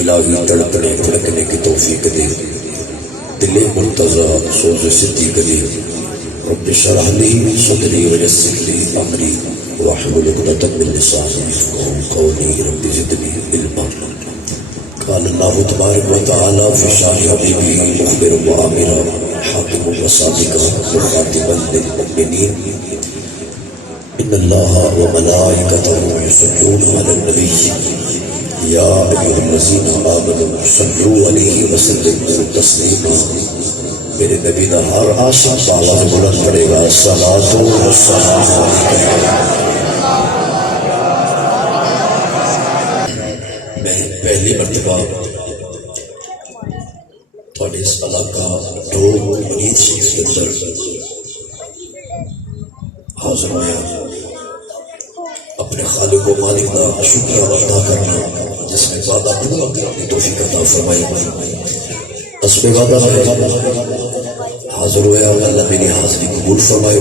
الہی تڑپنے پھڑکنے کی توفیق دے، دل مرتضی سوز صدیق دے۔ رب اشرح لي صدري ويسر لي امري واحلل عقدة من لساني يفقهوا قولي رب زدني علما۔ قال الله تبارك وتعالى في شان حبيبه مخبرا وآمرا حاكما وصادقا مخاطبا للمؤمنين ان الله وملائكته يصلون على النبي يا ايها الذين امنوا صلوا عليه وسلموا تسليما۔ میرے نبی دا ہر عاشق بالا بلند پڑے گا صلاۃ و سلام علیکہ۔ میں پہلی مرتبہ تھوڑے اس علاقہ ڈھول منید شریف کے اندر حاضر ہوا، اپنے خالق و مالک کا شکریہ ادا کرنا جس نے وعدہ پورا کرنے کی توفیق عطا فرمائی۔ اس وعدہ میں حاضر ہوا، اللہ میری حاضری قبول فرمائے۔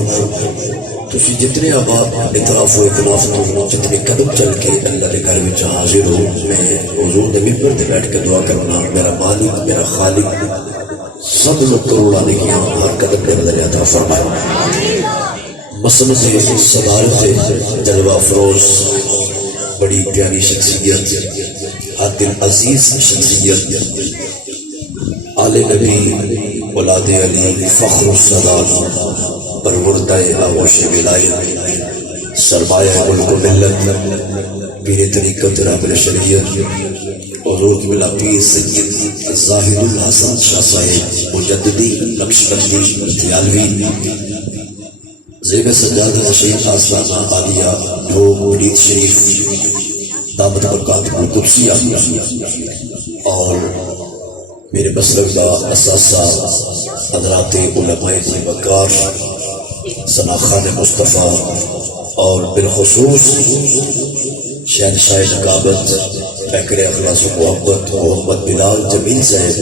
تسی جتنے آباد اطراف و اطلاف تو جتنے قدم چل کے اللہ کے گھر میں حاضر ہو، میں حضور نے ممبر پہ بیٹھ کے دعا کرنا، میرا مالک میرا خالق سب لوگ کروڑا نکیاں ہر قدم پہ نظر عطا فرمائے۔ مسند سے صدارت سے جلوہ افروز بڑی پیاری شخصیت، عادل عزیز شخصیت، آل نبی اولاد علی فخر السادات پروردہ آغوش ولایت سرمایہ ملک و ملت پیر طریقت رہبر شریعت حضور قبلہ پیر سید زاہد الحسن شاہ صاحب مجددی نقشبندی تیالوی زیب سجادہ شیخ آسلانہ عالیہ ڈھوک مرید شریف دامت برکات القدسیہ اور میرے مسلک کا اساسہ حضرات علماء وقار ثناخان مصطفیٰ اور بالخصوص شہنشاہ نقابت پیکر اخلاص و محبت محمد بلال جمیل صاحب،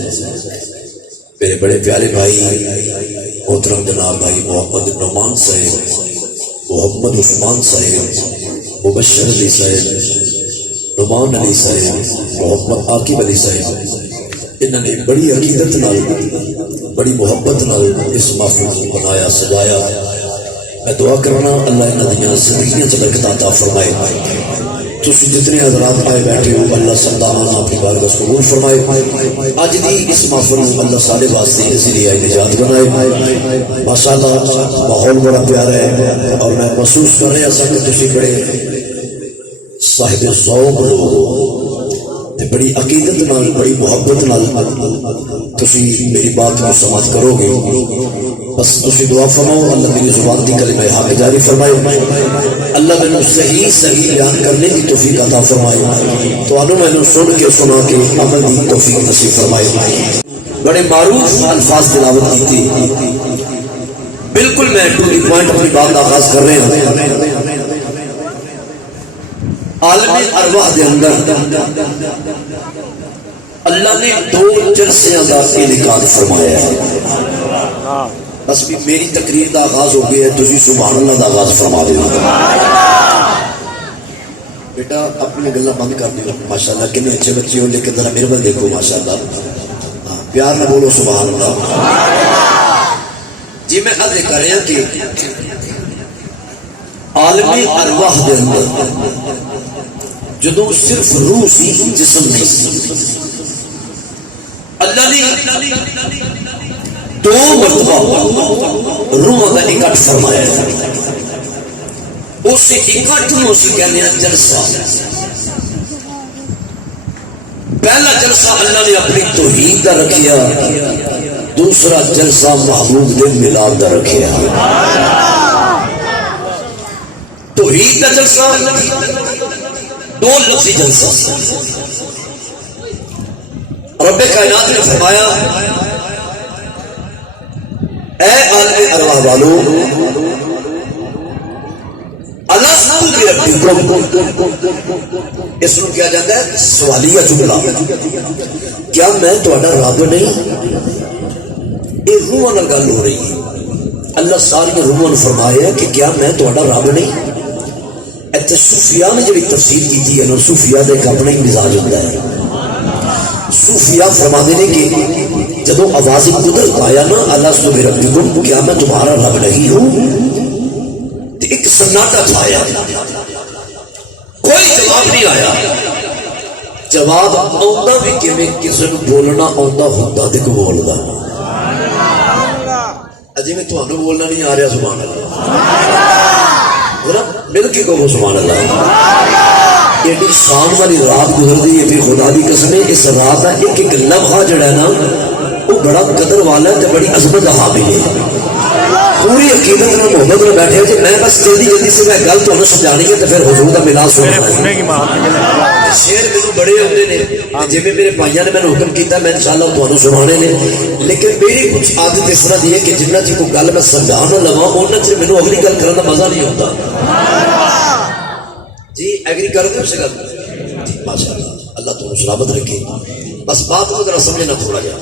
میرے بڑے پیارے بھائی محترم جناب بھائی محمد نعمان صاحب، محمد عثمان صاحب، مبشر علی صاحب، نعمان علی صاحب، محمد عاقب علی صاحب، انہوں نے بڑی عقیدت نال بڑی محبت نال اس محفل کو بنایا سجایا۔ میں دعا کرنا اللہ انہاں دیاں زندگیاں چ برکت عطا فرمائے۔ تسی جتنے حضرات آئے بیٹھے ہو اللہ سب دامانا اپنی بارگاہ قبول فرمائے۔ اج دی اس محفل کو اللہ سارے واسطے ذریعہ نجات بنائے۔ ماشاءاللہ ماحول بڑا پیارا ہے اور میں محسوس کر رہا سا کہ تسی بڑے صاحب ذوق ہو، بڑی عقیدت نال بڑی محبت نال تسی میری بات کو سمجھ کرو گے۔ بس تسی دعا فرماؤ اللہ میری زبان دی کلمہ حق جاری فرمائے، اللہ میں صحیح بیان کرنے کی توفیق عطا فرمائے، تو انہوں میں سن کے سنا کے عمل دی توفیق نصیب فرمائے۔ بڑے معروف الفاظ تلاوت کی تھی، بالکل میں ٹو دی پوائنٹ اپنی بات آغاز کر رہے ہیں۔ عالم ارواح دے اندر اللہ نے دو جلسیاں کا انعقاد فرمایا ہے۔ بس بھی میری تقریر کا آغاز ہو گیا ہے، تسی سبحان اللہ کا آغاز فرما دو۔ بیٹا اپنی گلا بند کر دیو، ماشاءاللہ کتنے اچھے بچے ہو، لیکن ذرا میرے بل دیکھو ماشاءاللہ، پیار نہ بولو سبحان اللہ۔ جی میں عرض کر رہا کہ عالم ارواح دے اندر جدو صرف روح سی جسم نہیں سی، اللہ نے دو مرتبہ روح کا اکٹھ فرمایا ہے۔ اس اکٹھ میں اسی کہنے ہیں جلسہ۔ پہلا جلسہ اللہ نے اپنی توحید کا رکھیا، دوسرا جلسہ محبوب دے ملاد کا رکھیا۔ توحید کا جلسہ دو لفظی جلسہ، رب کائنات نے فرمایا اے عالم ارواح والو الستو بربکم، اس کو کیا جاتا ہے سوالیہ جملہ، کیا میں تہاڈا رب نہیں؟ یہ روح نال گل ہو رہی ہے، اللہ ساری روحاں فرمایا کہ کیا میں تہاڈا رب نہیں؟ صوفیاء نے جڑی تفسیر کی ہے، صوفیاء کا اپنا ہی مزاج ہوتا ہے، صوفیاء فرماتے ہیں کہ جب آواز قدرت آیا نا اللہ سے میرا ربکم کیا میں تمہارا رب نہیں ہوں، تو ایک سناٹا چھایا، کوئی جواب نہیں آیا۔ جواب آتا بھی کہ کسی کو بولنا آتا ہوتا تو کوئی بولتا جی میں تمہیں بولنا نہیں آ رہا سبحان اللہ ذرا مل کے کہو سبحان اللہ۔ ایڈی شان والی رات گزرتی ہے، پھر خدا دی قسم اس رات کا ایک ایک لمحہ جڑا ہے نا وہ بڑا قدر والا ہے، بڑی عظمت کا حامل ہے۔ پوری عقیدت میں محبت میں بیٹھے ہو میں بس جلدی جلدی سے میں گل تمہیں سمجھانی ہے تو پھر حضور کا ملاد سننا ہے۔ شعر میرے بڑے ہوتے ہیں جی میرے بھائیوں نے میں حکم کیا میں انشاءاللہ تمہیں سنانے نے، لیکن میری کچھ عادت اس طرح دی ہے کہ جنہ چی کوئی گل میں سمجھا نہ لوا ان چ مینوں اگلی گل کرنے کا مزہ نہیں ہوتا۔ جی ایگری کر دو اس گل جی ماشاء اللہ اللہ تمہیں سلامت رکھے، بس بات کو ذرا سمجھنا تھوڑا جا۔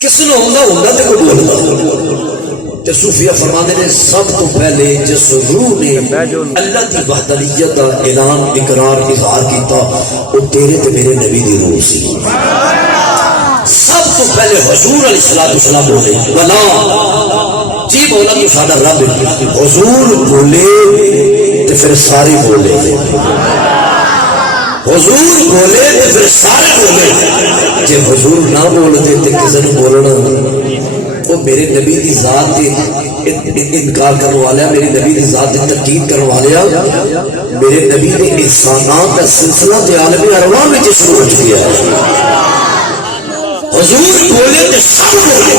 کس نے ہوتا ہوتا تو کوئی بولتا تو صوفیہ فرمانے نے سب تو پہلے جس روح نے اللہ کی وحدانیت کا اعلان اقرار اظہار کیتا وہ تیرے تے میرے نبی دی روح سی۔ سب تو پہلے حضور علیہ السلام بولے بلا جی بولا تو ساڈا رب، حضور بولے تو پھر سارے بولے، حضور بولے تو پھر سارے بولے، جی حضور نہ بولتے تو کسی نے بولنا وہ میرے نبی دی ذات انکار کرنے والا، میرے نبی دی ذات تنقید کرنے والا، میرے نبی نے احسانات کا سلسلہ تے عالم ارواح میں شروع ہو چکا ہے۔ حضور بولے تو سب بولے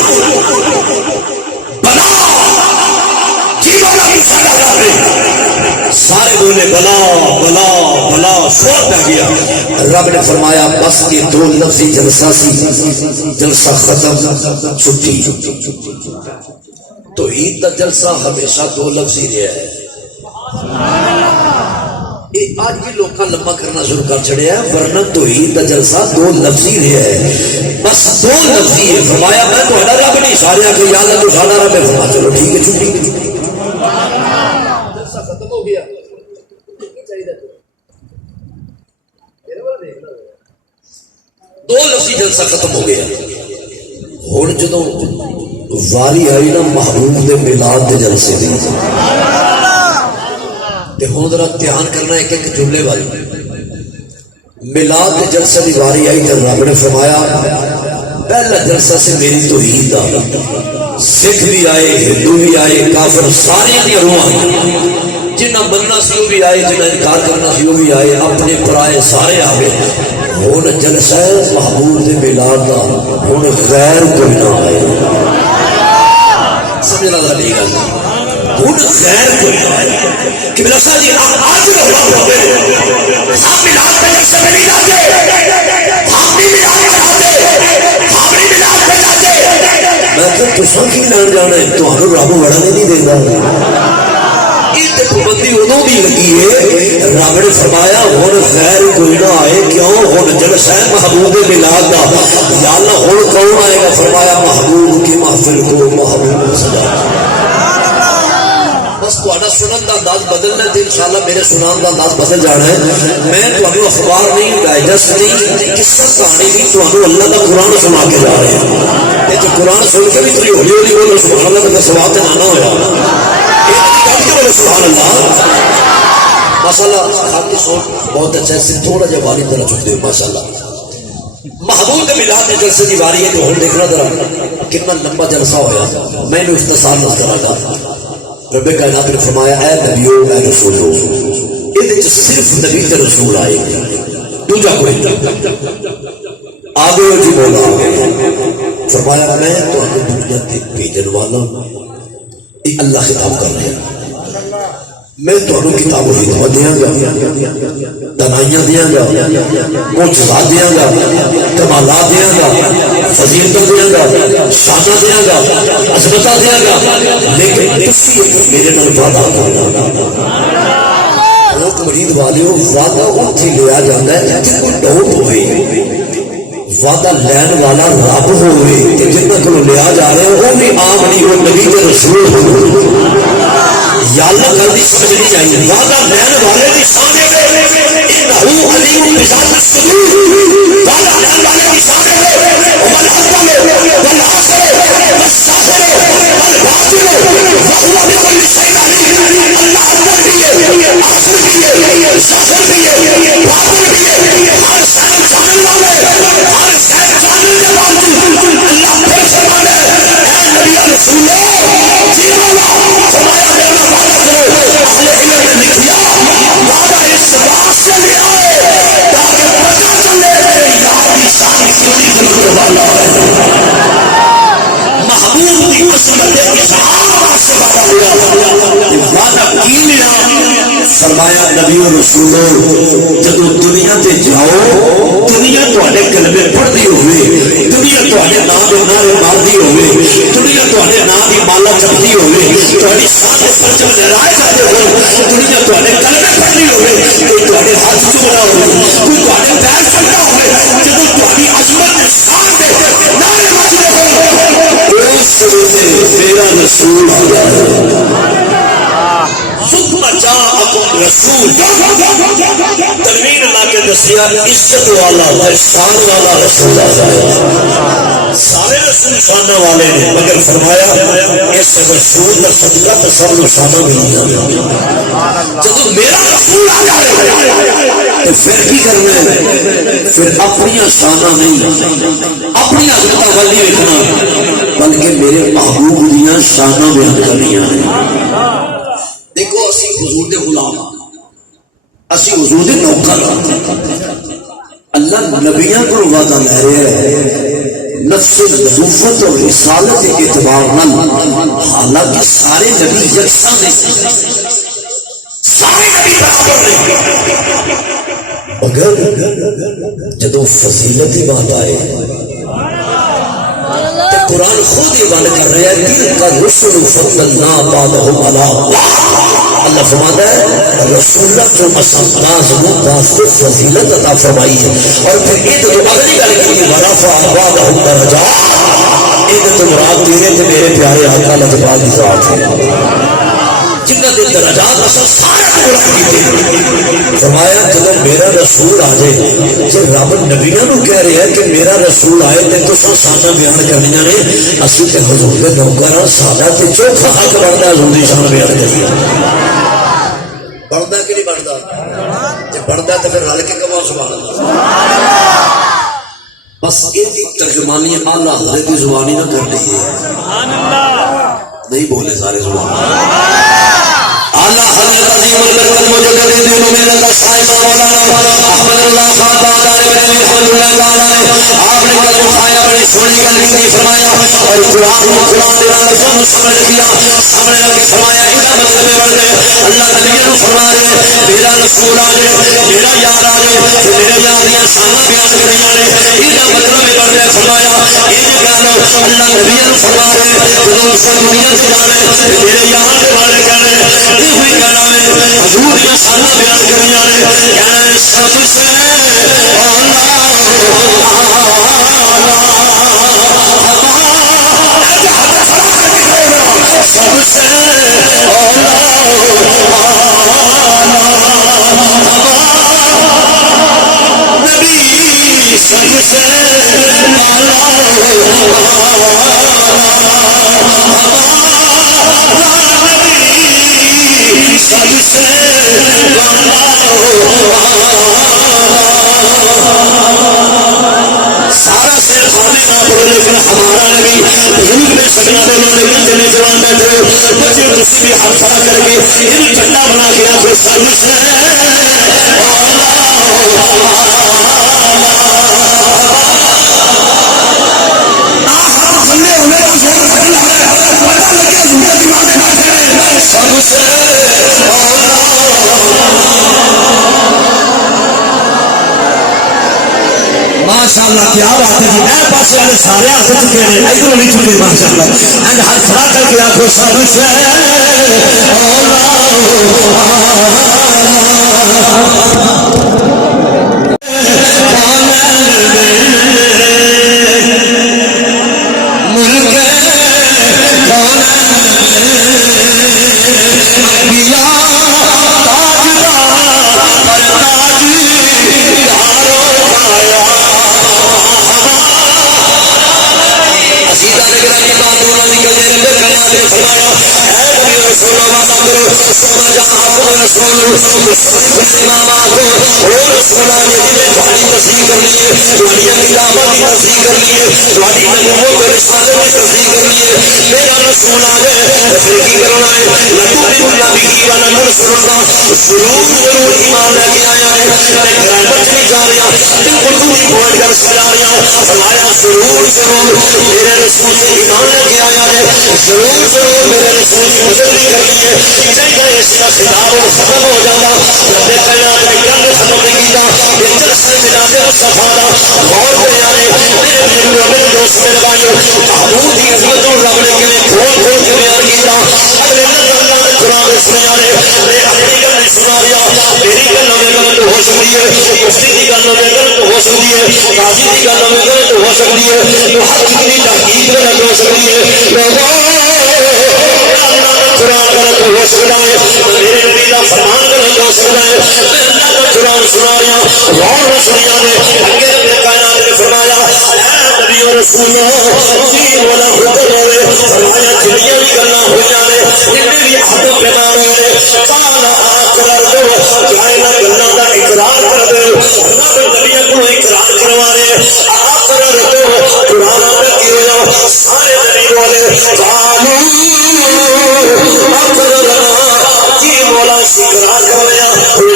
بلا جی بولا سارے بولے بلا بلا بلا شور پہ گیا۔ رب نے فرمایا بس یہ دو لفظی جلسہ سی، جلسہ ختم چھٹی۔ تو عید کا جلسہ ہمیشہ دو لفظی رہا ہے۔ آج یہ لوگ لمبا کرنا شروع کر چڑیا ہے، ورنہ تو عید کا جلسہ دو لفظی رہا ہے، بس دو لفظی ہے۔ فرمایا میں تو رب نہیں سارے آ کے یاد ہے تو سارا رب ہے، فرما چلو ٹھیک ہے چھٹی جلسہ ختم ہو گیا۔ دو لفظی جلسہ ختم ہو گیا۔ ہوں جدو واری آئی نا محبوب دے میلاد دے جلسے دی تے ہوں ذرا دھیان کرنا ایک ایک جملے والی۔ میلاد دے جلسے دی واری آئی تو رب نے فرمایا پہلا جلسہ سے میری توحید دا، سکھ بھی آئے ہندو بھی آئے کافر سارے دی روح آئی، جنہ مننا سی وہ بھی آئے، جنہ انکار کرنا سی وہ بھی آئے، اپنے پرائے سارے آ گئے۔ ہوں جلسہ محبوب دے میلاد دا، ہوں غیر کوئی نہ آئے۔ سمجھنا ذرا نہیں گل ہوں غیر کوئی نہ آئے کہ بلسا جی آج رونا ہوتے ہم میلاد پہ جلسے میں نہیں جاتے، ہم بھی میلاد پہ جاتے، ہم بھی میلاد پہ جاتے۔ میں کہ تساں کی لین جانا ہے تمہاروں رب بڑا نہیں دیتا۔ پابندی ادو بھی لگی ہے، رب نے فرمایا ہوں خیر کوئی نہ آئے، کیوں ہوں جلسہ ہے محبوب میلاد کا، یا اللہ ہوں کون آئے گا؟ فرمایا محبوب کی محفل کو محبوب سجا۔ بس تھوڑا سنن کا انداز بدلنا ہے، انشاءاللہ میرے سنان کا انداز بدل جانا ہے۔ میں تمہیں اخبار نہیں، ڈائجسٹ نہیں، قصہ کہانی نہیں، تمہیں اللہ کا قرآن سنا کے جا رہے ہیں۔ یہ تو قرآن سن کے بھی تھوڑی ہولی ہولی بولو سبحان اللہ کا سواب تو نہ ہوا۔ سبحان اللہ ماشاءاللہ آپ کی سوچ بہت اچھا ہے، صرف تھوڑا جا واری طرح چکتے ہو ماشاءاللہ۔ محبوب کے میلاد میں جلسے کی واری ہے کہ ہوں دیکھنا ذرا کتنا لمبا جلسہ ہوا۔ میں نے اختصار نظر آتا رب کائنات نے فرمایا اے نبیو اے رسولو، یہ صرف نبی تے رسول آئے، دوجا کوئی آگے جی بولا فرمایا میں تو دنیا کے بھیجن والا یہ اللہ خطاب کر رہے ہیں، میں تمہیں کتاب و حکمت دیاں گا، دانائیاں دیاں گا، معجزات دیاں گا، کمالات دیاں گا، فضیلتاں دیاں گا، شاناں دیاں گا، عظمتاں دیاں گا، لیکن تسی میرے نال وعدہ کرنا۔ لوگ مرید والے ہو وعدہ اتھے لیا جاتا ہے جتنے کوئی ڈاؤٹ ہوئے، وعدہ لین والا رب ہوئے کہ جتنا کو لیا جا رہے ہیں وہ بھی آپ نہیں، وہ نبی کے رسول ہوئے۔ یا اللہ غلطی سمجھ نہیں آئی، وعدہ لین والے دی سامنے انہو علیم بذات الصدور قال اللہ والے اشارے ہو والاول والآخر والظاہر والباطن وهو بكل شيء عليم اللہ اول بھی ہے آخر بھی ہے ظاہر بھی ہے باطن بھی ہے ہر شے جاننے والے ہر شے جاننے والے اللہ پھر فرماتا ہے اے نبی رسول جی اللہ فرمایا میرا وعدہ کرو اہل علم نے لکھیا وعدہ اس واسطے لیا ہے تاکہ پتہ چلے کہ یار کی شان کتنی بلند والا ہے محبوب کی قسمت کے اظہار سے وعدہ لیا وعدہ کی لیا فرمایا نبی و رسول جدو دنیا تے جاؤ دنیا تواڈے کلمے پڑھدی ہوئے دنیا تواڈے نام دے نعرے ماردی ہوئے دنیا تواڈے نام دی مالا جپدی ہوئے تواڈی شان دے پرچم لہرائے جاتے ہو دنیا تواڈے کلمے پڑھدی ہوئے کوئی تواڈے ہاتھ چومنا ہوئے کوئی تواڈے پیر چھوڑنا ہوئے جدو تواڈی عظمت دے شان دے نعرے ماردے ہو اس وقت میرا رسول آ جائے ثم جاءکم رسول تنویر لا کے دسیا عزت والا ہے شان والا رسول آیا سارے رسول شان والے نے مگر فرمایا اس رسول کا صدقہ تو سب کو شان ملی جب میرا رسول آ جائے تو پھر کی کرنا ہے پھر اپنی شان نہیں اپنی عظمت والی دیکھنا بلکہ میرے محبوب دیاں شان بیان کرنیاں دیکھو اسی حضور دے غلام اسی حضور دے نوکر اللہ نبیاں کو وعدہ لے رہے ہیں نفس نبوت اور رسالت کے اعتبار نال حالانکہ سارے نبی یکساں نہیں سارے نبی برابر نہیں مگر جدو فضیلت کی بات آئے قرآن خود ہی بات کر رہا ہے دل کا رسول فضلنا بعضهم علی اللہ فرماتا ہے رسول جو مسلمان ضرور واسطے فضیلت عطا فرمائی ہے اور پھر یہ تو اگلی گل کی ورفع بعضهم درجات یہ تو مراد تیرے تے میرے پیارے آقا لجپال کی ذات ہے جنہ دے درجات اصل سارے بلند کیتے فرمایا جب میرا رسول آ جائے جب رب نبیوں کو کہہ رہا ہے کہ میرا رسول آئے تے تساں ساڈا بیان کرنیاں نے اسی تے حضور دے نوکر ہاں ساڈا تے چوکھا حق بندا حضور دی شان بیان کریے بندا کہ نہیں بندا جے بندا تے پھر رل کے کہو سبحان اللہ بس یہ ترجمانی اعلیٰ حضرت کی زبانی نہ کر لی ہے سبحان اللہ نہیں بولے سارے زبان اعلیٰ حضرت عظیم البرکت مجدد دین و ملت کا صاحب مولانا احمد اللہ خان تعالی بن محمد اللہ تعالی آپ نے کل بخایا بڑی سونی گل کی فرمایا اور قرآن دے لفظوں سمجھ لیا سامنے لگے فرمایا ان کا مطلب بڑھ گئے اللہ نبی نے فرما رہے میرا رسول آ جائے میرا یار آ جائے تو میرے یار دیا شانہ بیان کریاں نے ان کا مطلب بڑھ گئے فرمایا یہ گل اللہ نبی نے فرما رہے جب اس دنیا سے جانے میرے یار کے بارے کہنے یہ ہوئی کہنا ہے حضور دیا شانہ بیان کریاں نے کہنا سب سے سارا سیر کھانے کا پڑھو لیکن ہمارا نبی بزرگ میں سکنا دے انہوں نے جنے جوان بیٹھے بچے کسی بھی ہاتھ کھڑا کر کے ان جھنڈا بنا کے آپ سب سے ماشاءاللہ کیا بات ہے جی اے پاس والے سارے ہاتھ چکے ہیں ادھر نہیں چکے ماشاءاللہ اینڈ ہاتھ کھڑا کر کے آخو سب سے امام کو اور سنا نے جنہیں تھوڑی تصدیق کرنی ہے تھوڑی کتابوں کی تصدیق کرنی ہے تھوڑی نبوت اور رسالت کی تصدیق کرنی ہے میرا رسول آ گئے پھر کی کرنا ہے لتؤمنن به ولننصرنہ ضرور ایمان لے کے آیا ہے میں گرامر نہیں جا رہا بالکل پوری پوائنٹ کر سجا رہا فرمایا ضرور میرے رسول نے ایمان لے کے آیا ہے ضرور میرے رسول کی مدد نہیں کرنی ہے چاہیے اس کا خطاب اور ختم ہو جاتا رب کائنات نے گل ختم نہیں کیتا یہ جلسہ جناب مصطفیٰ دا غور پہ آنے میرے بزرگوں میرے دوست میرے بھائیوں محمود کی عظمت اور رب نے کیویں کھول کے بیان کیتا اگلے اللہ نے قرآن میں سنایا ہے میں اپنی گل نہیں سنا رہا میری گل میں غلط ہو سکتی ہے مفتی کی گل میں غلط ہو سکتی ہے قاضی کی گل میں غلط ہو سکتی ہے محقق کی تحقیق میں غلط ہو سکتی ہے قرآن غلط ہو سکتا ہے میرے نبی کا فرمان غلط ہو سکتا ہے میں اللہ کا قرآن سنا رہا غور میں سنیا نے اگے رب کائنات نے فرمایا اے نبی اور رسول جی والا حکم ہوئے فرمایا جنیاں بھی گلاں ہوئیاں نے جنہیں بھی عہد پیمان ہوئے کالا اقرار دو کیا انہاں گلاں دا اقرار کر دو اللہ کے نبی کو اقرار کروا رہے اقرار دو قرآن میں کی ہویا سارے نبی والے قالوا جی مولا اقرار کروایا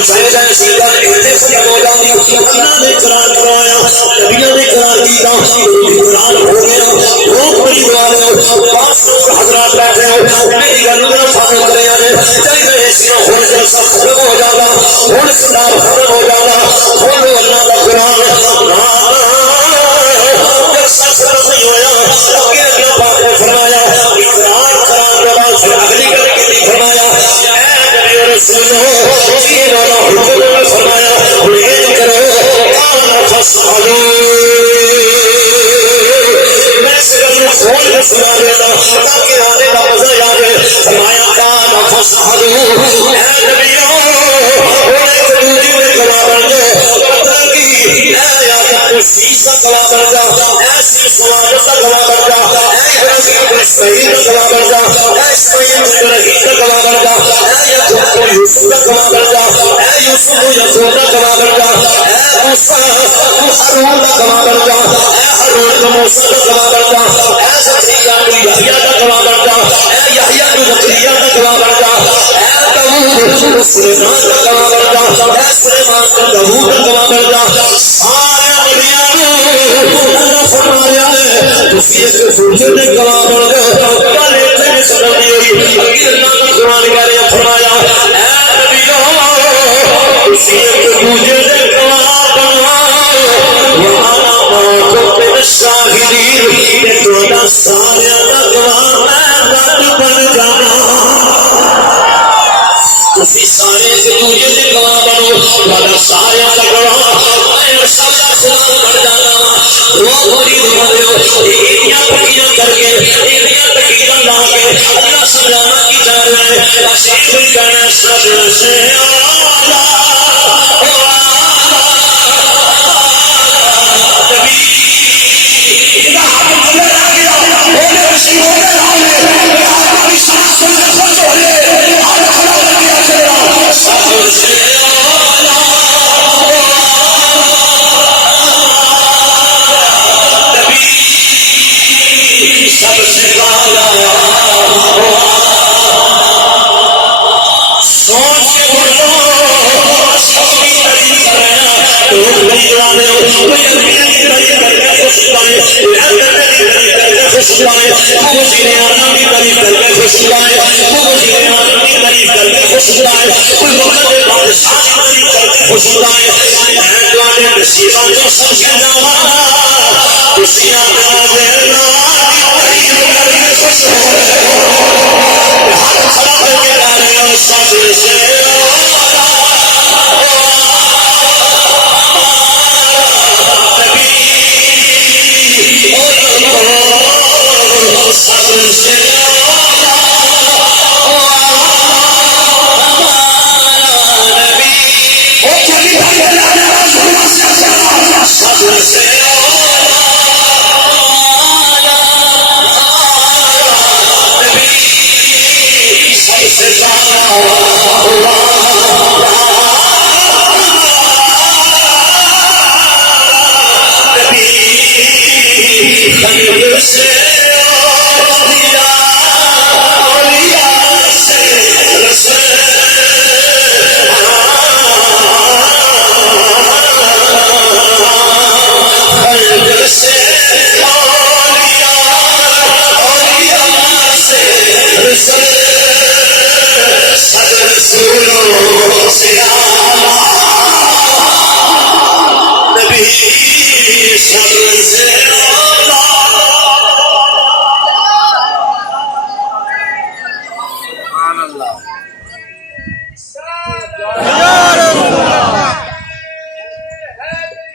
چاہے اقرار اتنے سے ہو جاتی اللہ نے اقرار کروایا نبیوں نے اقرار کیا اقرار ہو گیا بہت بڑی بات ہے پاس حضرات بیٹھے ہو میری گل نہ فالو کرے چاہیے اس میں ہوں جلسہ ختم ہو جانا ہوں خطاب ختم ہو جانا ہوں اللہ کا قرآن جلسہ ختم نہیں ہویا اگے اللہ پاک نے فرمایا اقرار کران کے بعد پھر اگلی گل کی فرمایا اے نبی اور رسول جی والا حکم نے فرمایا ہن یہ کرو قال فصلوا میں صرف کھول کے سنا دیتا تاکہ آنے کا مزہ یاد ہے فرمایا قال فصلوا اے نبیو اور ایک دوسرے میں گواہ بن جاؤ مطلب کہ اے یا تو فیس کا گواہ بن جاؤ ایسی سوال کا گواہ بن جاؤ اے ابراہیم کو اسماعیل کا گواہ بن جاؤ اے اسماعیل کو ابراہیم کا گواہ بن جاؤ اے یعقوب کو یوسف کا گواہ بن جاؤ اے یوسف کو یعقوب کا گواہ بن جاؤ اے موسیٰ کو ہارون کا گواہ بن جاؤ اے ہارون کو موسیٰ کا گواہ بن جاؤ اے زکریا کو یحییٰ کا گواہ بن جاؤ اے یحییٰ کو زکریا کا گواہ بن جاؤ اے داؤد کو سلیمان کا گواہ بن جاؤ اے سلیمان کو داؤد کا گواہ بن جاؤ سارے نبیوں اللہ فرما رہا ہے تسی ایک دوسرے نے گواہ بن گئے گل اتنے نہیں سمجھ ہوئی اگے اللہ کا قرآن کہہ رہا فرمایا اے نبیوں تسی ایک دوسرے نے گواہ بنو وَأَنَا مَعَكُمْ مِنَ الشَّاهِدِينَ کہ تہاڈا سارے دا گواہ میں رب بن جانا تسی سارے ایک دوسرے دے گواہ بنو تہاڈا سارے دا گواہ میں سارا خدا بن جانا وہ بڑی ہو ایڑیاں پکیاں کر کے ایڑیاں پکیاں لا کے اللہ سجانا کی جا رہا ہے اشیخ ہی جانا سب سے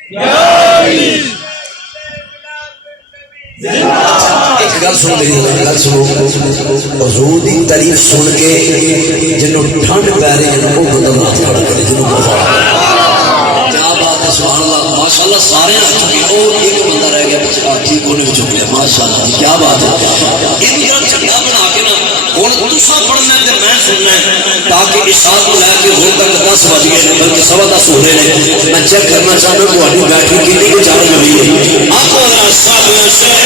ایک گل سن میری گل سنو حضور دی تعریف سن کے جنوں ٹھنڈ پی رہی ہے وہ بندہ ہاتھ کھڑا کرے جنوں مزہ کیا بات ہے سبحان اللہ ماشاء اللہ سارے چکے اور ایک بندہ رہ گیا ٹھیک ہونے بھی چک لیا ماشاء اللہ کیا بات ہے یہ چنگا بنا کے نا ہوں تساں پڑھنا ہے میں سننا ہے تاکہ عشاء کو لے کے ہو تک 10 بج گئے بلکہ 10:15 ہو رہے ہیں میں چیک کرنا چاہتا ہوں تھوڑی بیٹھی کتنی کو چارج ہوئی ہے آپ سب سے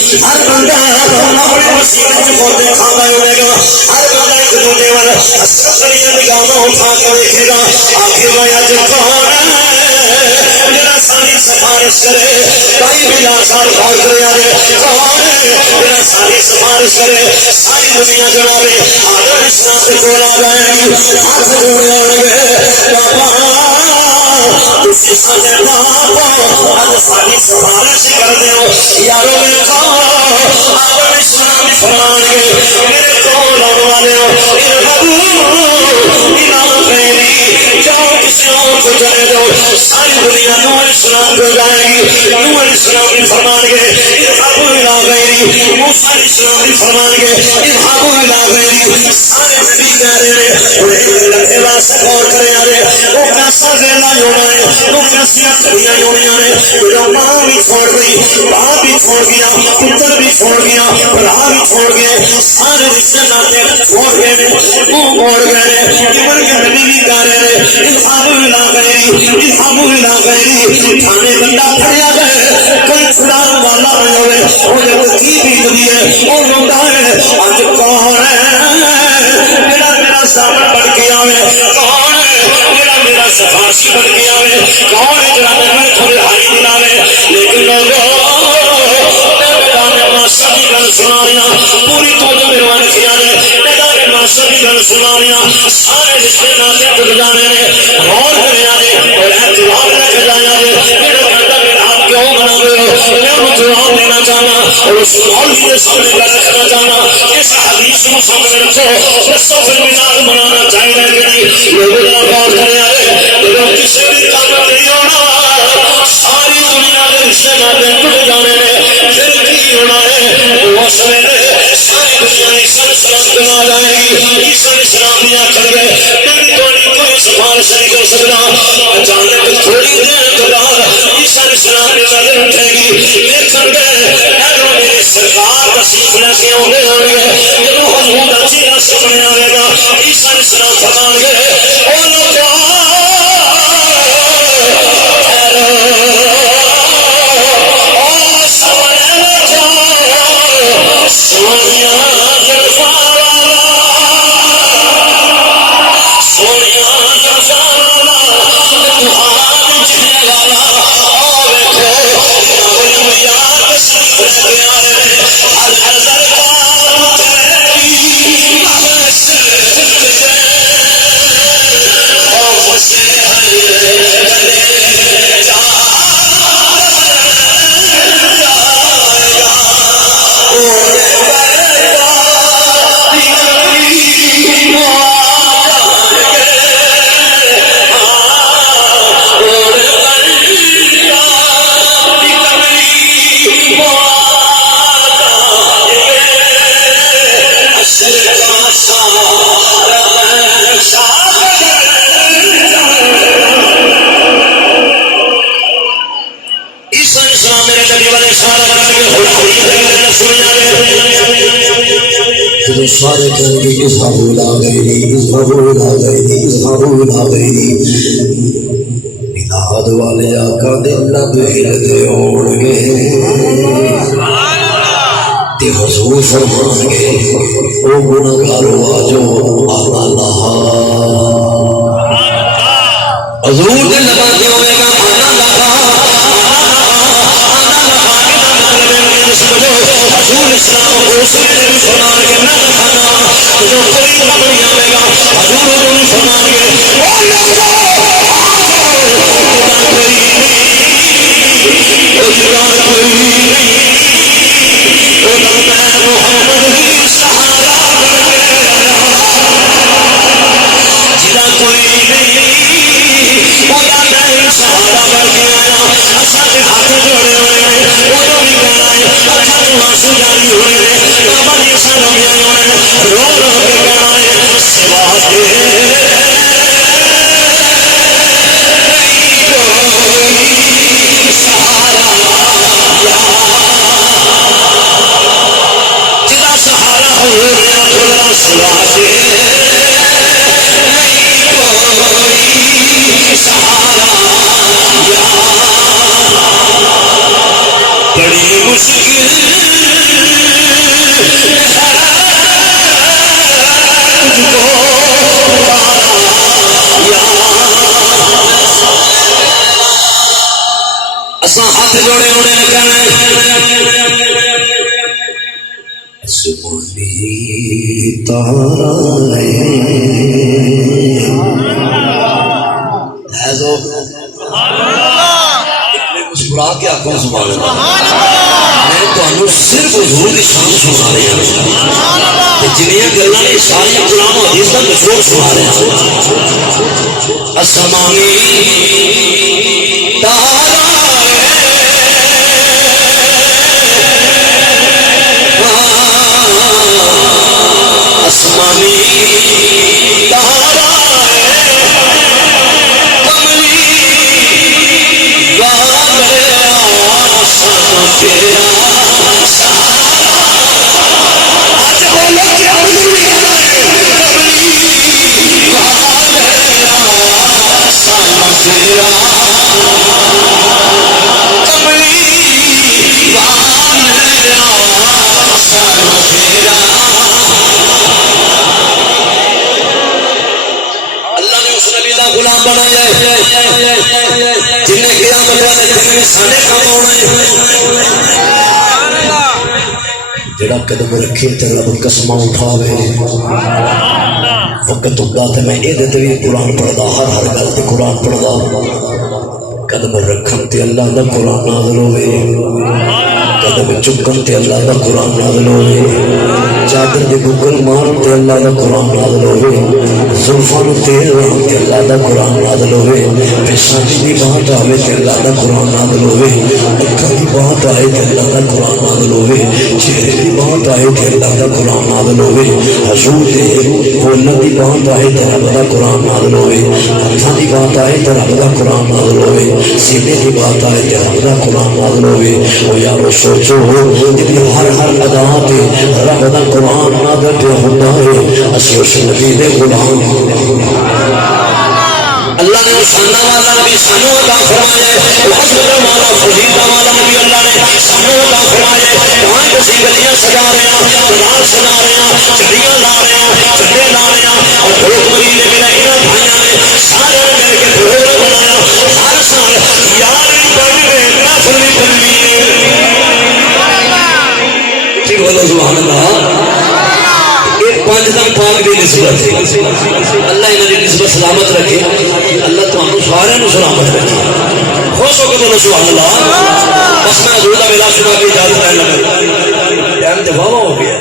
ہر بندہ اپنے وسیلے سے خود کھانا ہوئے گا ہر بندہ ایک دوسرے والا حسرت نگاہوں اٹھا کے دیکھے گا آخر میں اج کون میرا ساری سفارش کرے کئی بلا سال غور کرے آگے کون میرا ساری سفارش کرے ساری دنیا جنابے آدم اسلام سے کولا گئے ہاتھ جوڑے آنے گئے بابا تسی ساجے بابا آج ساری سفارش کر دے ہو یارو میں کون آدم اسلام فرمان گئے میرے کول آنے والے ہو ارغبو الہ غیری جاؤ کسی اور کو چلے دو ساری دنیا نور اسلام کو جائے گی نور اسلام فرمان گئے ارغبو الہ غیری موسیٰ اسلام فرمان گئے ارغبو الہ غیری سارے نبی کہہ رہے ہیں انہیں لمحے واسطے غور کرے آ رہے وہ کیسا زیلہ ہونا ہے وہ کیسیا کریاں ہونا ہے جو ماں بھی چھوڑ گئی باپ بھی چھوڑ گیا پتر بھی چھوڑ گیا بھرا بھی چھوڑ گئے سارے رشتے ناتے چھوڑ گئے منہ موڑ گئے ایون کے نبی بھی کہہ رہے ہیں اذهبوا الى غیری اذهبوا الى غیری تھانے بندہ پھڑیا گئے کوئی چھڑان والا نہ ہوئے وہ جب کی بیت دی ہے وہ روتا ہے آج کون ہے میرا سامنے بن کے آوے کون ہے میرا سفارشی بن کے آوے کون ہے جناب میں تھوڑے ہائی دلاوے لیکن لوگوں معاشرہ کی گل سنا رہا پوری توجہ میروان کیا نے میدان معاشرہ کی گل سنا رہا سارے رشتے ناتے ٹوٹ جانے نے غور کرنے آنے اور اعتبار رکھ جایا نے میرے کہتا میرا آپ کیوں بنا رہے ہو میں وہ جواب دینا چاہنا اور اس مولوی کے سامنے گل رکھنا چاہنا اس حدیث کو سامنے رکھو رسو پھر ملاد منانا چاہیے کہ نہیں لوگوں نے غور کرنے آنے لوگوں کسی بھی طاقت نہیں ہونا ساری دنیا کے رشتے ناتے ٹوٹ جانے نے پھر کی ہونا ہے وہ سمجھے ساری دنیا عیسیٰ السلام کے نہ جائے گی عیسیٰ السلام دیا کر گئے میں کوئی سفارش نہیں کر سکتا اچانک تھوڑی دیر کے بعد عیسیٰ السلام کی نظر اٹھے گی دیکھیں گے اگر میری سرکار تشریف لے کے ہونے ہوئے جب حضور کا چہرہ سامنے آئے گا عیسیٰ السلام فرمان گے او لوگوں سونیا جلفارا سونیا جلفارا تمہارا جھنے والا اور دیکھو اولیاء تشریف لے کے آئے ہر نظر پار تیری مبشر اور خوشی ہر گلے جا سارے کہیں گے اذهبوا الى غیری اذهبوا الى غیری اذهبوا الى غیری ملاد والے آقا دے لب ہلدے ہون گے تے حضور فرمان گے او گناہگارو آجو اللہ حضور دے لبا کے ہوئے گا حضور اسلام کو سنے بھی فرمان کے نہ رکھانا جو کوئی خبر نہیں آئے گا حضور بھی فرمان کے او لوگو خدا کوئی او جگہ کوئی او لگتا ہے محمد ہی سہارا کر کے جگہ کوئی او یا میں سہارا کر کے آیا اصل ہاتھ جوڑے ہوئے وہ جو بھی کہنا ہے اچھا تو آنسو جاری ہوئے سمندی تارے ہے تو مسکرا کے آخو سبحان اللہ میں تمہیں صرف حضور کی شان سنا رہا ہوں جنیاں گلاں نے ساری قرآن و حدیث کا نچوڑ سنا رہے ہیں اسمانی تارے اسمانی تارا کملی یاد آسان تیرا آج بولو کیا کملی یاد آسان تیرا کملی یاد آسان تیرا غلام بنایا جن نے قیامت والے دن میں سارے کام آنے جڑا قدم رکھے تے رب قسماں اٹھاوے وقت ہوگا تے میں اے تے بھی قرآن پڑھدا ہر گل تے قرآن پڑھدا قدم رکھن تے اللہ دا قرآن نازل ہوے قدم چکن تے اللہ دا قرآن نازل ہوے چادر دے گگل مارن تے اللہ دا قرآن نازل ہوے زلفاں نوں تیل لاؤن تے اللہ دا قرآن نازل ہوے پیشانی دی بات آوے تے اللہ دا قرآن نازل ہوے اکھاں دی بات آئے تے اللہ دا قرآن نازل ہوے چہرے دی بات آئے تے اللہ دا قرآن نازل ہوے حضور دے بولن دی بات آئے تے رب دا قرآن نازل ہوے ہتھاں دی بات آئے تے رب دا قرآن نازل ہوے سینے دی بات آئے تے رب دا قرآن نازل ہوے او یارو سوچو جدی ہر ادا تے رب دا قرآن نازل تے ہوندا ہے اسی اس نبی دے غلام اللہ نے شانہ والا نبی سانو عطا فرمایا حضرت والا فضیلت والا نبی اللہ نے سانو عطا فرمایا وہاں کسی گلیاں سجا رہے ہیں قرآن سنا رہے ہیں چڑیاں لا رہے ہیں چڑے لا رہے ہیں اور بہت مریلے میرے انہاں بھائیاں نے سارے مل کے پروگرام بنایا ہر سال یار پڑھ رہے نفل بھی پڑھنی ٹھیک بولو سبحان اللہ پانچ دم پاک دی نسبت اللہ انہاں دی نسبت سلامت رکھے اللہ تمہوں سارے نوں سلامت رکھے خوش ہو کے بولو سبحان اللہ بس میں حضور دا ویلا سنا کے اجازت لینا لگا ٹائم تے واہ ہو گیا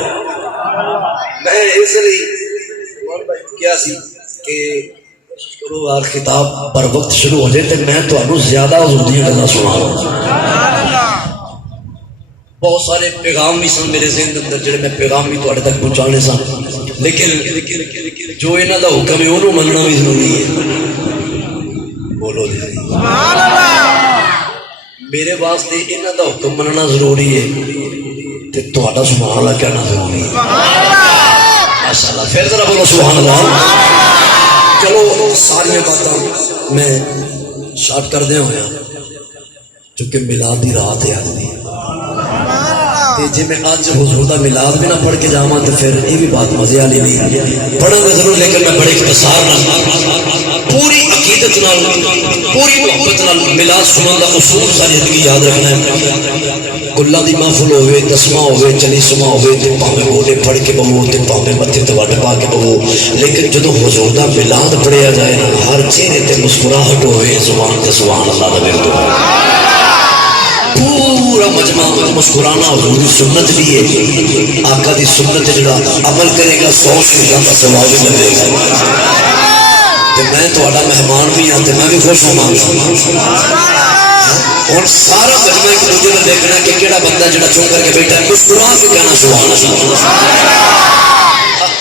میں اس لیے کیا سی کہ شروع اور خطاب پر وقت شروع ہو جائے تے میں تمہوں زیادہ حضور دی گلاں سناواں بہت سارے پیغام بھی سن میرے ذہن کے اندر جڑے میں پیغام بھی تواڈے تک پہنچانے سن لیکن جو انہاں دا حکم ہے انہوں مننا بھی ضروری ہے بولو جی سبحان اللہ میرے واسطے انہاں دا حکم مننا ضروری ہے تے تہاڈا سبحان اللہ کہنا ضروری ہے سبحان اللہ ماشاءاللہ پھر ذرا بولو سبحان اللہ چلو ساری باتاں میں شارٹ کر دیا ہویا چونکہ میلاد دی رات ہے آج دی جی میں آج حضور دا میلاد بھی نہ پڑھ کے جاواں تو پھر یہ بھی بات مزے والی نہیں پڑھاں گا ضرور لیکن میں بڑے اختصار نال پوری عقیدت نال پوری محبت نال میلاد سنن دا اصول ساری زندگی یاد رکھنا ہے کلا دی محفل ہوے دسواں ہوے چالیسواں ہوے تے پاویں گوڑے پڑھ کے بہو تے پاویں متھے تے وڈ پا کے بہو لیکن جدوں حضور دا میلاد پڑھیا جائے نا ہر چہرے تے مسکراہٹ ہوے زبان تے سبحان اللہ دا ورد ہو پورا مجمع مسکرانا حضور دی سنت بھی ہے آقا دی سنت جڑا عمل کرے گا 100% کا ثواب بھی ملے گا تے میں تہاڈا مہمان بھی ہاں تے میں بھی خوش ہوں اور سارا مجمع ایک دوسرے نے دیکھنا کہ کیڑا بندہ جڑا چون کر کے بیٹھا ہے مسکرا کے کہنا سبحان اللہ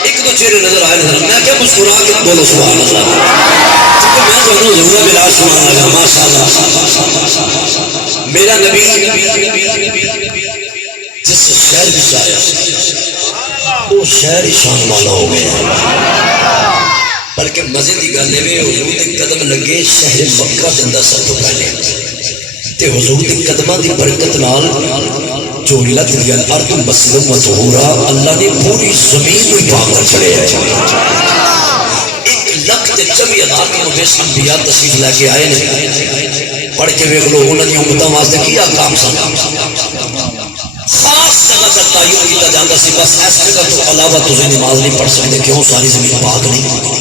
ایک دو چہرے نظر آئے نظر میں کیا مسکرا کے بولو سبحان اللہ کیونکہ میں تمہیں ضرور ملا سنان لگا ماشاء اللہ میرا نبی جس شہر بھی آیا وہ شہر ہی شان والا ہو گیا بلکہ مزے کی گل ہے حضور کے قدم لگے شہر مکہ کے اندر سب تو پہلے تے حضور کے قدمہ دی برکت نال جو لت گیا الارض مسلم مطہورا اللہ نے پوری زمین کو پاک کر چھڑے ہے 1,24,000 کے مبیس انبیاء تشریف لے کے آئے نے پڑھ کے ویکھ لو انہاں دی امتاں واسطے کیا کام سن خاص جگہ کا تعین کیا جاتا سی بس اس جگہ تو علاوہ تسی نماز نہیں پڑھ سکتے کیوں ساری زمین پاک نہیں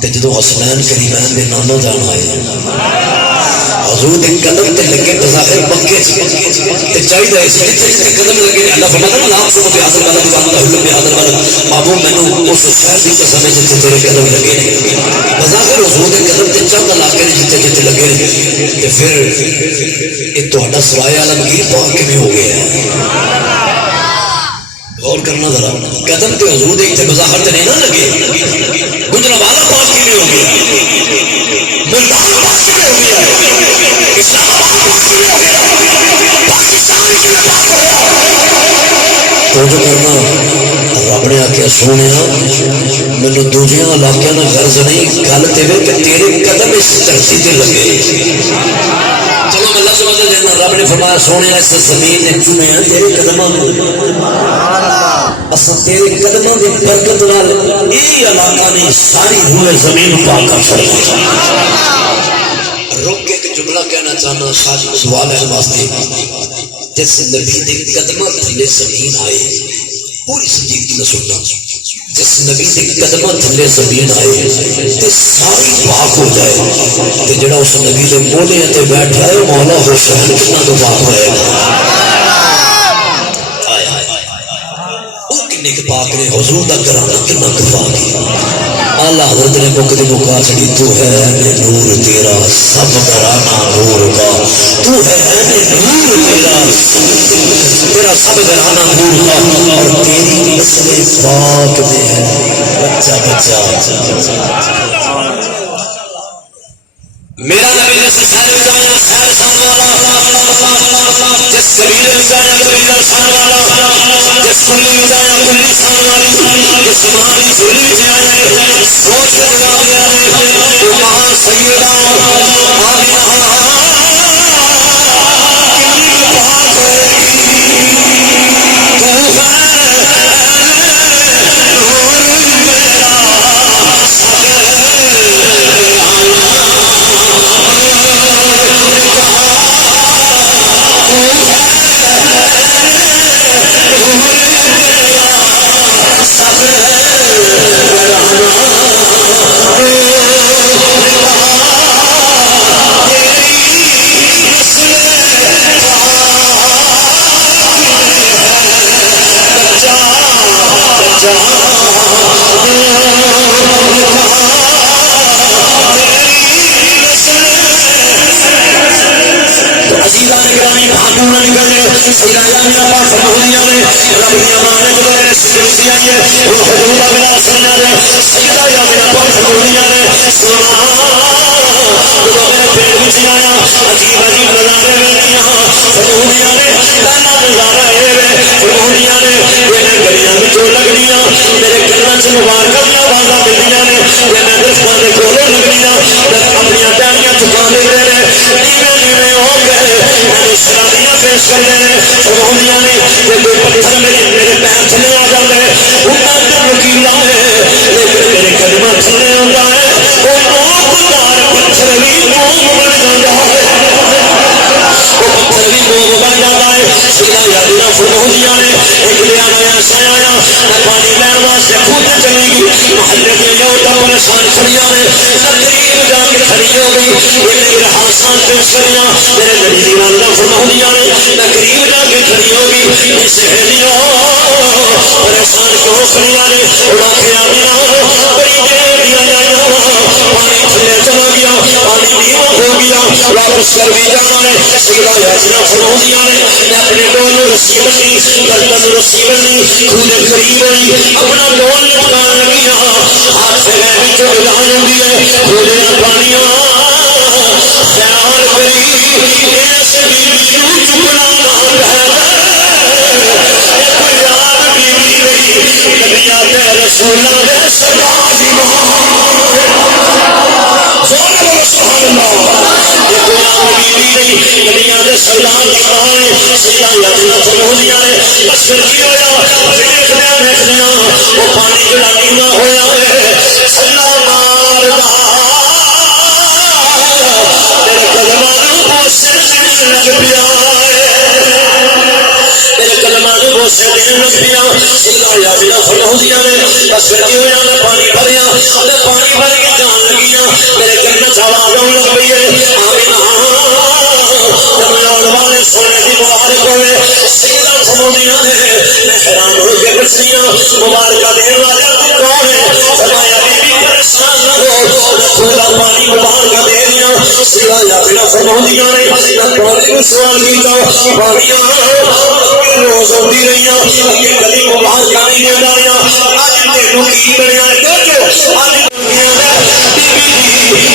تے جدوں حسنین کریمین دے نانا جان آئے حضور دے قدم تے لگے بظاہر مکے تے چاہیے اس جتنے قدم لگے اللہ فرماتا ہے نام سنو بہادر والا دیوانہ حلم بہادر والا بابو مینوں اس شہر دی قسم ہے جتنے تیرے قدم لگے بظاہر حضور دے قدم تے چند علاقے نے جتنے جتنے لگے تے پھر یہ تہاڈا سرائے عالمگیر پاک کیویں ہو گیا ہے غور کرنا ذرا قدم تے حضور دے تے بظاہر تے نہیں نہ لگے گجرانوالہ پاک کیویں ہو گیا ملتان پاک کیویں ہو گیا اسلام آباد پاک کیویں ہو گیا پاکستان کیویں پاک ہو گیا توجہ کرنا رب نے آخیا سونے مینو دوجیاں علاقے نہ غرض نہیں گل تے وے کہ تیرے قدم اس دھرتی تے لگے چلو میں لفظ بدل دینا رب نے فرمایا سونے اس زمین نے چنے ہیں تیرے قدماں اصل تیرے قدماں دی برکت نال یہ علاقہ نہیں ساری روئے زمین پاک کر چھڑی رک کے ایک جملہ کہنا چاہنا خاص سوال ہے واسطے جس نبی دے قدماں تھلے زمین آئے پوری سنجیدگی نہ سننا جس نبی دے قدماں تھلے زمین آئے تے ساری پاک ہو جائے تے جڑا اس نبی دے مولے تے بیٹھا ہے مولا حسین کتنا تو پاک ہوئے نیک پاک نے حضور دا کرانا کتنا کفاق ہے اللہ حضرت نے مکہ دی مکا چڑی تو ہے نور تیرا سب گرانا نور کا تو ہے نور تیرا تیرا سب گرانا نور کا اور تیری نسل پاک میں ہے بچہ بچہ میرا نبی جس سارے جانا سارے سان والا جس قبیلے میں جانا قبیلہ سان والا جس کلی میں جانا کلی سان والی جس مہانی جھولی میں جانا سوچ کے جگہ دیا ہے تو مہان سیدہ آمینہ کلی پاک ہوئے تو ہے سے دین لگ پیا سیدھا یا بنا فرمودیاں نے بس بیٹھی ہویا میں پانی بھریا تے پانی بھر کے جان لگیاں میرے جنت آواز آن لگ پئی ہے آمین جملون والے سونے دی مبارک ہوئے سیدھا فرمودیاں نے میں حیران ہو کے بچیاں مبارکہ دین والا کون ہے فرمایا بی بی پریشان نہ ہو میں پورا پانی مبارکہ دے دیا سیدھا یا بنا فرمودیاں نے پانی کو سوال کیتا پانیاں روز ہوتی رہی ہیں کبھی مبارکہ نہیں دے دایا آج تینوں کی بنیا دیکھو آج دنیا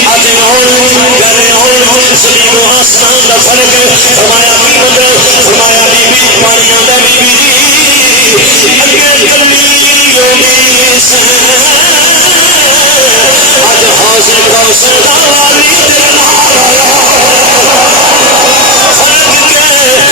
آج گھر اور سلیم و آسمان کا فرق ہے فرمایا کی مطلب فرمایا بی بی پانیاں دا بی بی اگے گرمیوں میں آج حاضر کو سدا والی دل فرق کے نظارہ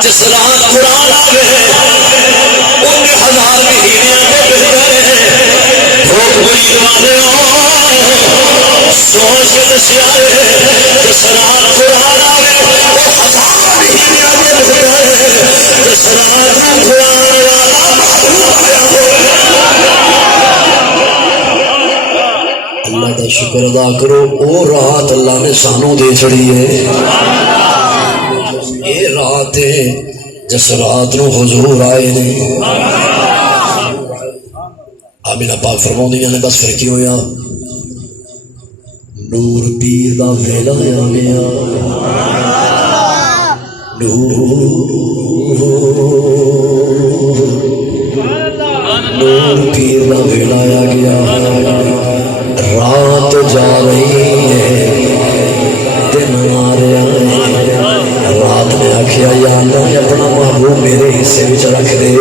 جس رات قرآن آوے ان ہزار دسیا جس رات قرآن آئے وہ ہزار مہینوں میں ہوتا ہے جس رات قرآن والا محبوب آیا ہو اللہ کا شکر ادا کرو وہ رات اللہ نے سانوں دے چڑی ہے یہ رات ہے جس رات نو حضور آئے نے آمینہ پاک فرماؤندیاں نے بس پھر کی ہویا نور پیر دا ویلا آ گیا نور پیر دا ویلا آ گیا رات جا رہی ہے دن آ رہا ہے رات نے آخیا یا اللہ اپنا محبوب میرے حصے میں رکھ دے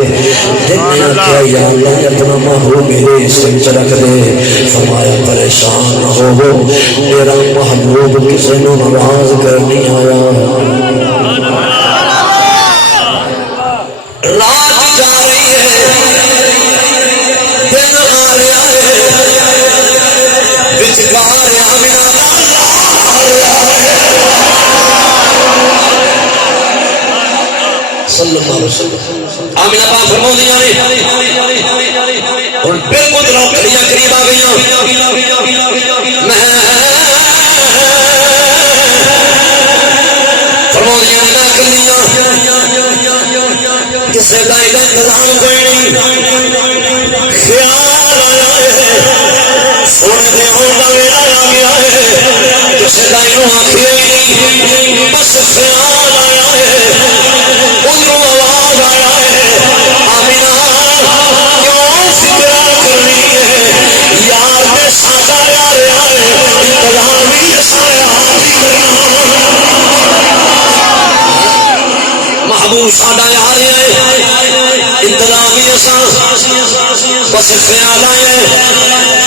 دن نے آخیا یا اللہ اپنا محبوب میرے حصے میں رکھ دے فرمایا پریشان نہ ہو میرا محبوب کسی نے ناراض کر نہیں آیا رات جا رہی ہے دن آ رہا ہے وچکار آمینہ صلی اللہ علیہ وسلم آمینہ پاک فرماؤندیاں نے اور بالکل جناب گھڑیاں قریب آ گئیاں میں فرماؤندیاں نے میں کلیاں کسے کا انتظام کوئی نہیں خیال آیا ہے سونے دے ہون کا ویلا آ گیا ہے کسے کا انہوں آخیا ہی نہیں بس خیال آیا ہے ادھروں آواز آیا ہے آمینہ کیوں فکر کرنی ہے یار میں سادا یار آئے انتظام ہی سارے حاضر کرنا محبوب سادا یار آئے انتظام ہی بس خیال آئے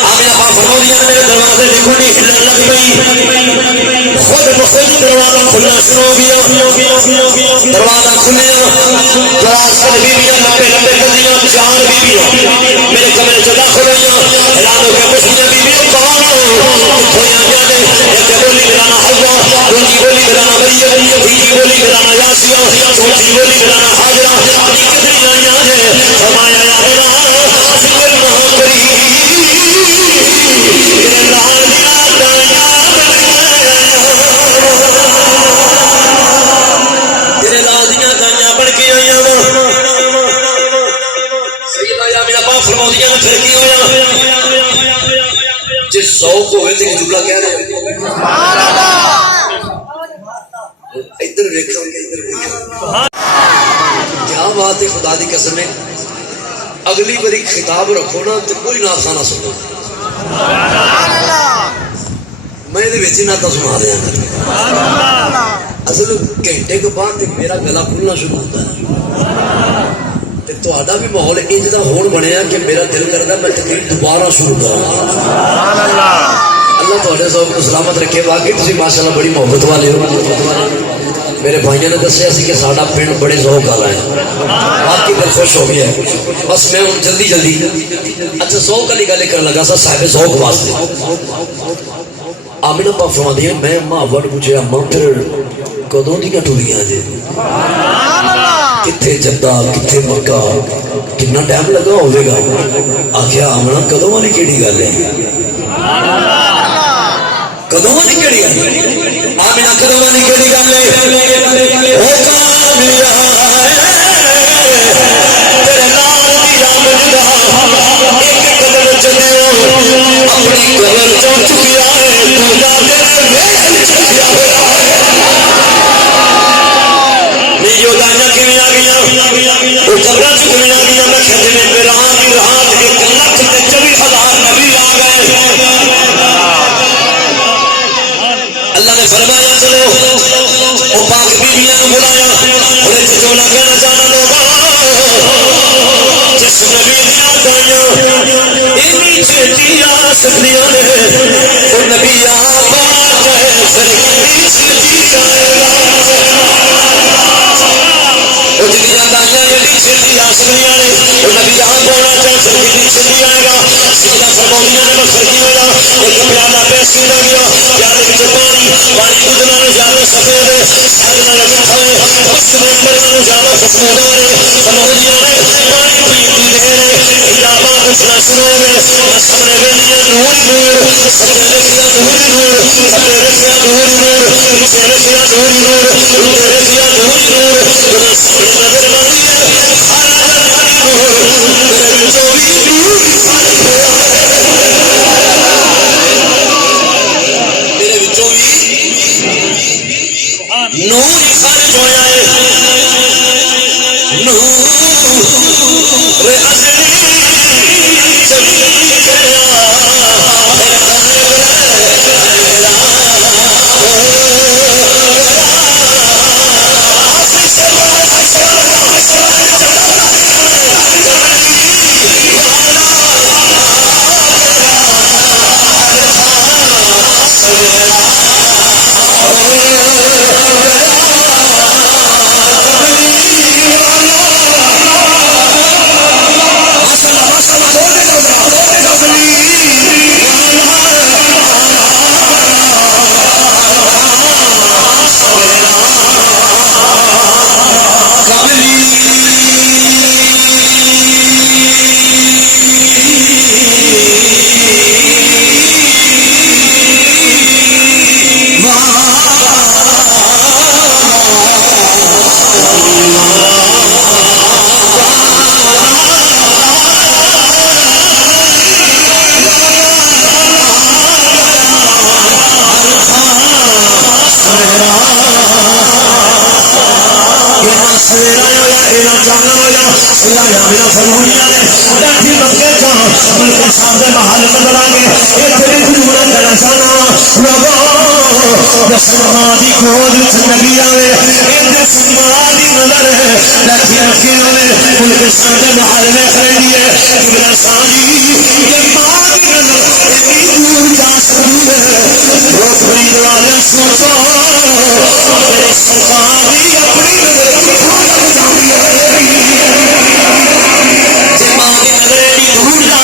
آمینہ پاک فرماؤندیاں میرے دروازے کی کھلی ہلن لگ گئی خود بخود دروازہ کھلنا شروع ہو گیا دروازہ کھلیا دراز کر بیویاں لمبے لمبے کندیاں چار بیویاں میرے کمرے سے داخل ہوئیاں حیران ہو کے پوچھیاں بیویاں کون ہو کھویاں گیا نے ایک بولی بلانا حوا دوسری بولی بلانا مریم تیسری بولی بلانا یاسیہ چوتھی بولی بلانا حاجرہ کتنی آئیاں نے فرمایا یا بنا فکر نہ کری میرے لال دیا دایا تیرے لال دیا دائیاں بڑھ کے آئیاں سیدہ یا میرا پاک فرماؤندیاں نے پھر کی ہویا جس ذوق ہوئے تھے جملہ کہہ رہے ادھر دیکھو کیا بات ہے خدا دی قسم ہے اگلی باری خطاب رکھو نا تو کوئی ناسا نہ سنو میں یہ نہ سنا دیا اصل گھنٹے کے بعد میرا گلا کھلنا شروع ہوتا ہے تو بھی ماحول انج کا ہون بنیا کہ میرا دل کرتا میں تقریر دوبارہ شروع کروں اللہ تھوڑے سب کو سلامت رکھے باقی تھی ماشاء اللہ بڑی محبت والے ہو میرے بھائیوں نے دسیا سی کہ ساڈا پنڈ بڑے ذوق والا ہے باقی دل خوش ہو گیا ہے بس میں ہوں جلدی اچھا ذوق والی گل کرنے لگا سا صاحب ذوق واسطے آمینہ پاک فرماندی ہے میں ماں ور پوچھے ماں پھر کدوں دیاں ٹوریاں جے کتنے جدہ کتنے مکہ کتنا ٹائم لگا ہوئے گا آخیا آمنا کدوں والی کیڑی گل ہے کدوں والی کیڑی گل ہے آمنا کدوں والی کیڑی گل ہے او کامیا تیرے نال دی رب دا ایک قدم چلے اپنی قبر چڑھ چکیا ہے تو جا کے ویل چکیا ہوا میری دائیاں کیویں آ گئیاں وہ قبراں چ کیویں آ گئیاں میں کہ جویں قرآن دی رات 1,24,000 نبی آ گئے اللہ نے فرمایا چلو وہ پاک بیویاں نو بلایا اور جو کہنا سنو گے سامنے ویلیاں نور نور سجدے رکھیا نور نور سجدے رکھیا نور نور نیچے رکھیا نور نور اوپر رکھیا نور نور میرے سامنے نظر بندی ہے سارا جگ نور میرے وچوں بھی نور خارج ہوا میرے وچوں بھی نور خارج ہویا ہے نور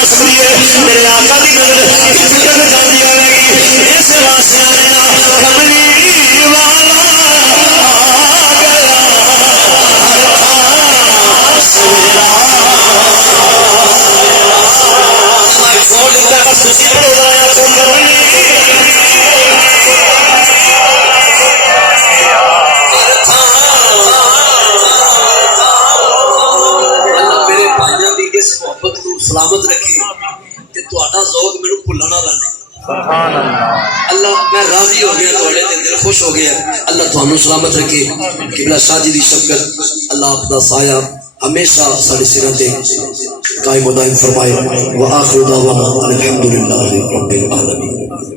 ازلی جمیل کریا سلامت رکھے کہ تہاڈا ذوق مینوں بھلن والا نہیں سبحان اللہ اللہ میں راضی ہو گیا تہاڈے تے دل خوش ہو گیا اللہ تھانوں سلامت رکھے قبلہ ساجی دی شفقت اللہ اپنا سایہ ہمیشہ سارے سراں تے قائم و دائم فرمائے وآخر دعوانا الحمدللہ رب العالمین